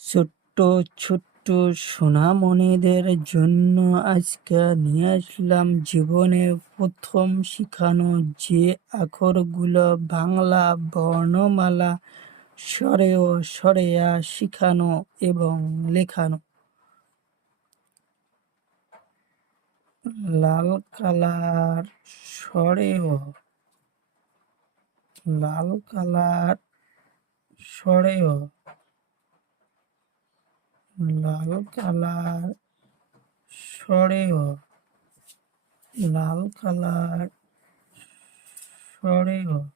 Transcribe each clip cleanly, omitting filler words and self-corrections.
ছোট্ট ছোট্ট সোনামণিদের জন্য আজকে নিয়ে আসলাম জীবনে প্রথম শিখানো যে আখরগুলো বাংলা বর্ণমালা স্বরে ও স্বরেয়া শিখানো এবং লেখানো। লাল কালার স্বরেয়, লাল কালার স্বরেয়, লাল কালার স্বরেয়, লাল কালার স্বরেয়,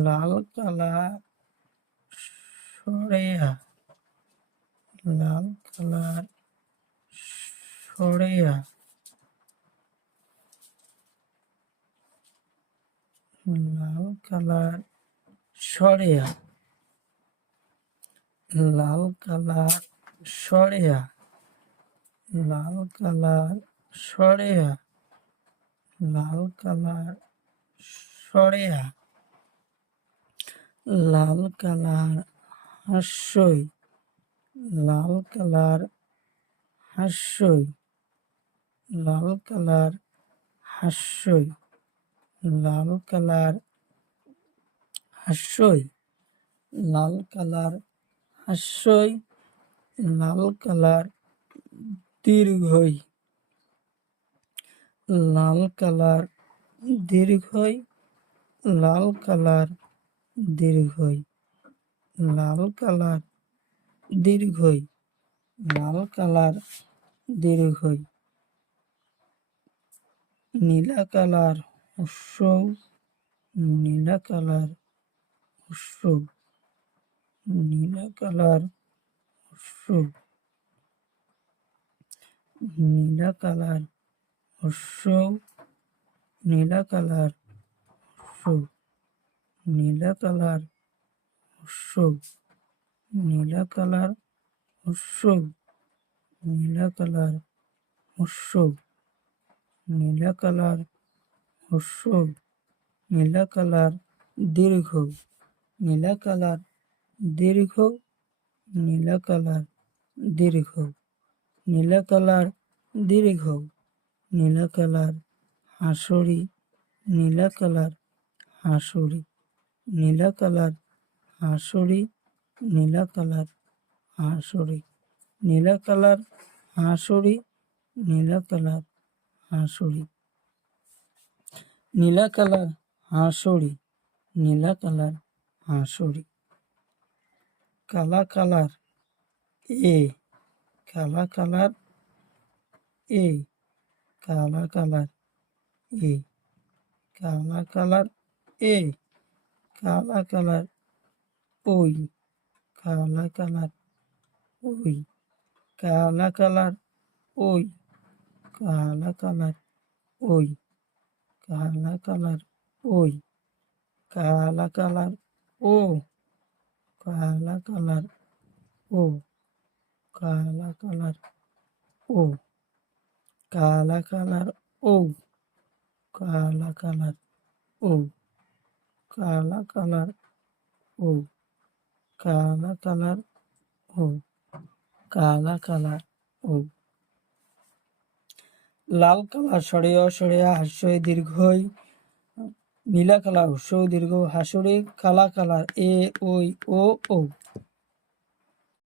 লাল কালার স্বরেয়া, লাল কালার স্বরেয়া, লাল কালার স্বরেয়া, লাল কালার স্বরেয়া, লাল কালার স্বরেয়া, লাল কালার স্বরেয়া, লাল কালার হাস্যই, লাল কালার হাস্যই, লাল কালার হাস্যই, লাল কালার হাস্যই, লাল কালার হাস্যই, লাল কালার দীর্ঘই, লাল কালার দীর্ঘই, লাল কালার দীর্ঘই, লাল কালার দীর্ঘই, লাল কালার দীর্ঘই, নীলা কালার হ্রস্বউ, নীলা কালার হ্রস্বউ, নীলা কালার হ্রস্বউ, নীলা কালার হ্রস্বউ, নীলা কালার হ্রস্বউ, নীলা কালার হ্রস্বউ, নীলা কালার হ্রস্বউ, নীলা কালার হ্রস্বউ, নীলা কালার হ্রস্বউ, নীলা কালার দীর্ঘ, নীলা কালার দীর্ঘ, নীলা colour দীর্ঘ, নীলা colour দীর্ঘ, নীলা colour হাসুরি, নীলা colour হাসুরি, নীলা colour হাসুরি, নীলা colour হাসুরি, নীলা colour হাসুরি, নীলা colour হাসুরি, নীলা colour হাসুরি, নীলা colour হাসুরি, কালা কালার এ, কালা কালার এ, কালা কালার এ, কালা কালার এ, কালা কালার ওই, কালা কালার ওই, কালা কালার ওই, কালা কালার ওই, কালা কালার ওই, কালা কালার ও, কালা কালার ও, কালা কালার ও, কালা কালার ও, কালা কালার ও, কালা কালার ও, কালা কালার ও, কালা কালার ও, লাল কালার স্বরেয় স্বরেয়া হাস্যই দীর্ঘই, নীলা কালার হ্রস্বউ দীর্ঘ হাসুরি, কালা কালার এ ওই ও ও।